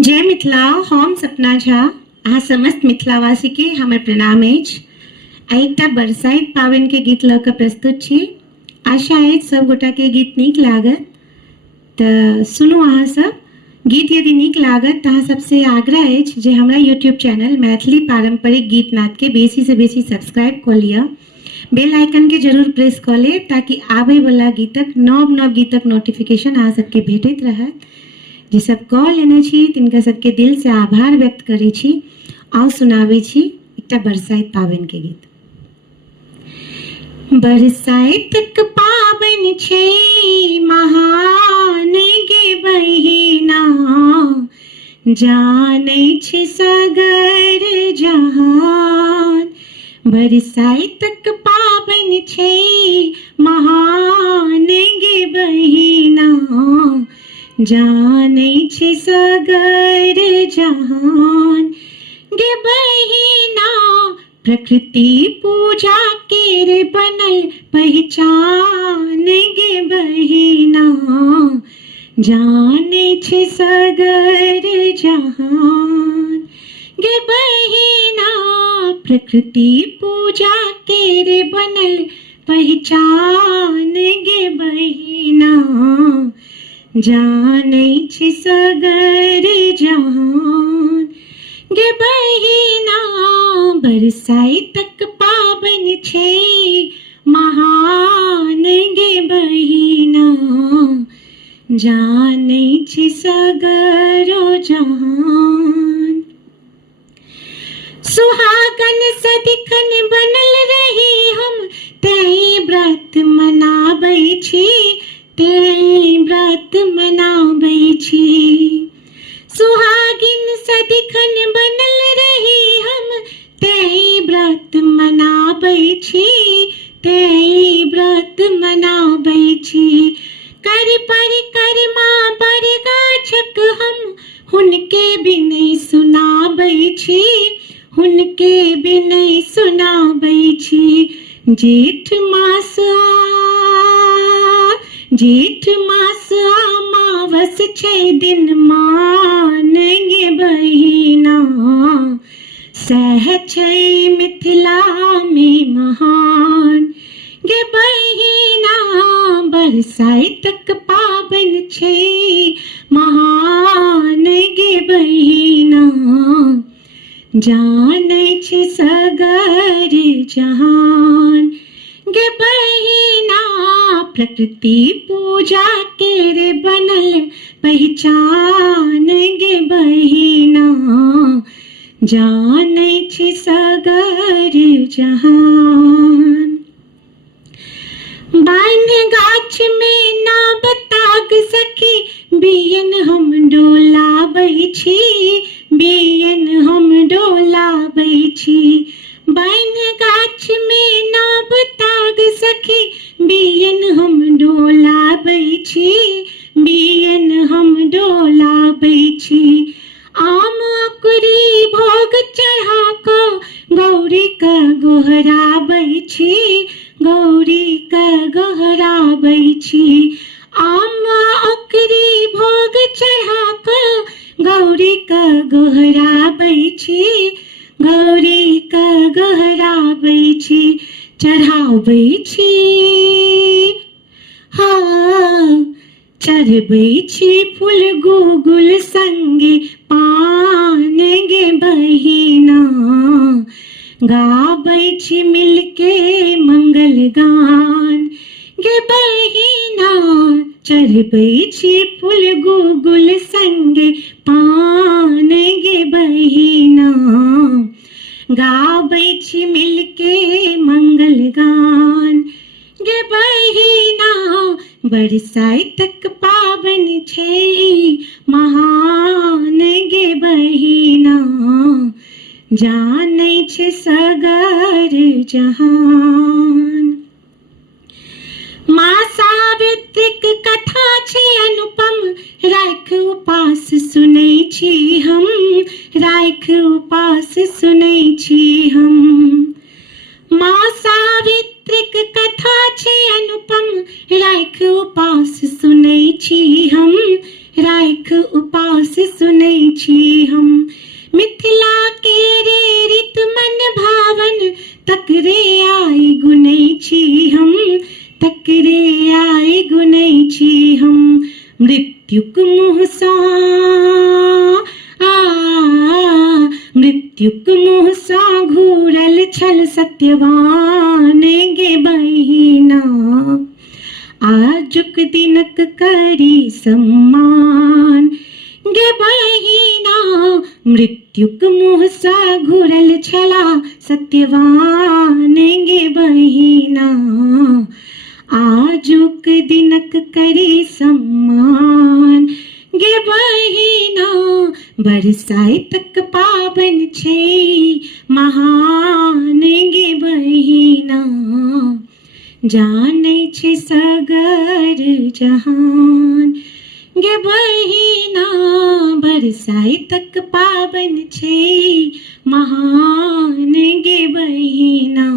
जय मिथिला। हम सपना झा अहाँ समस्त मिथिलावासी के हमर प्रणाम अछि। एकटा बरसाइत पावनि के गीत लऽ कऽ प्रस्तुत छी। आशा अछि सब गोटा के गीत नीक लागत, तऽ सुनू अहाँ सब। गीत यदि नीक लागत तऽ अहाँ सबसे आग्रह अछि जे हमरा यूट्यूब चैनल मैथिली पारंपरिक गीत नाद के बेसी से बेसी सब्सक्राइब कऽ लिअ। बेल आइकन के जरूर प्रेस कऽ लेब ताकि आबे वाला गीतक नव गीतक नोटिफिकेशन अहाँ सबके भेटैत रहत। जे सब कऽ लेने छी तिनका सबके दिल से आभार व्यक्त करै छी। आउ सुनाबै छी एकटा बरसाइत पावनि के गीत। बरसाइतक पावनि छै महान गे बहिना, जानै छै सगर जहान। बरसाइतक पावनि छै महान गे बहिना, जानै छै सगर जहान। गे बहिना प्रकृति पूजा केर बनल पहचान। गे बहिना जानै छै सगर जहान। गे बहिना प्रकृति पूजा केर बनल पहचान। गे बहिना जानै छै सगर जहान। गे बहिना बरसाइतक पावनि छै महान। गे बहिना जानै छै सगर जहान। सुहागन सदिखन बनल रही हम तेई व्रत मनाबै छी, तेई व्रत मनाबै छी। सुहागिन सदिखन बनल रही हम तेई व्रत मनाबै छी, तेई व्रत मनाबै छी। कर परिक्रमा बर गाछक हम हुनके बिनै सुनाबै छी, हुनके बिनै सुनाबै छी। जेठ मास अमावस छै दिन मान। गे बहिना सह छै मिथिला में महान। गे बहिना बरसाइतक पावनि छै महान। गे बहिना जानै छै सगर जहान। गे बहिना प्रकृति पूजा केर बनल पहचान। गे बहिना जानै छै सगर जहान। बान्ह गाछ में नाव ताग सखी बियन हम डोलाबै छी, बियन हम डोलाबै छी। बान्ह गाछ में नाव ताग सखी बियन हम डोलाबै छी, बियन हम डोलाबै छी। आम अकुरी भोग चढ़ा कऽ गौरी के गोहराबै छी, गौरी के गोहराबै छी। आम अकुरी भोग चढ़ा कऽ गौरी के गोहराबै छी, गौरी के गोहराबै छी। चढ़ाबै छी चढ़बै छी फूल गुगुल संगे पान। गे बहिना गाबै छी मिलके मंगल गान। गे बहिना चढ़बै छी फूल गुगुल संगे पान। गे बहिना गाबै छी मिलके मंगल गान। गे बहिना बरसाइतक पावनि छै महान। गे बहिना जानै छै सगर जहान। माँ सावित्रीक कथा छै अनुपम, राख उपास सुनै छी हम, राख उपास सुनै छी हम। माँ सावित्रीक कथा छै अनुपम, राख उपास सुनै छी हम, राख उपास सुनै छी हम। मिथिला के रे रीत मन भावन तकरे आई गुनै छी हम, तकरे आई गुनै छी हम। मृत्युक मुँह सँ मृत्युक मुँह सँ घूरल छल सत्यवान गे बहिना। आजुक दिनक करी सम्मान गे बहिना। मृत्युक मुँह सँ घूरल छला सत्यवान गे बहिना। आजुक दिनक करी सम्मान गे बहिना। बरसाइतक पाबन छै महान गे बहिना। जानै छै सगर जहान गे बहिना। बरसाइतक पाबन छै महान गे बहिना।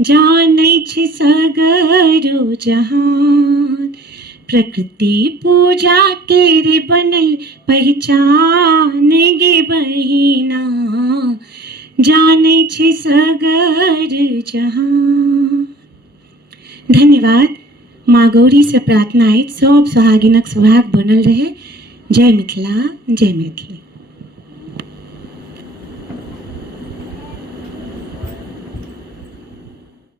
जानै छै सगरो जहान। प्रकृति पूजा के रे बनल पहचान गे बहिना। जानै छै सगर जहान। धन्यवाद। माँ गौरी से प्रार्थना है सब सोहागिनक सौभाग्य बनल रहे। जय मिथिला, जय मैथिली।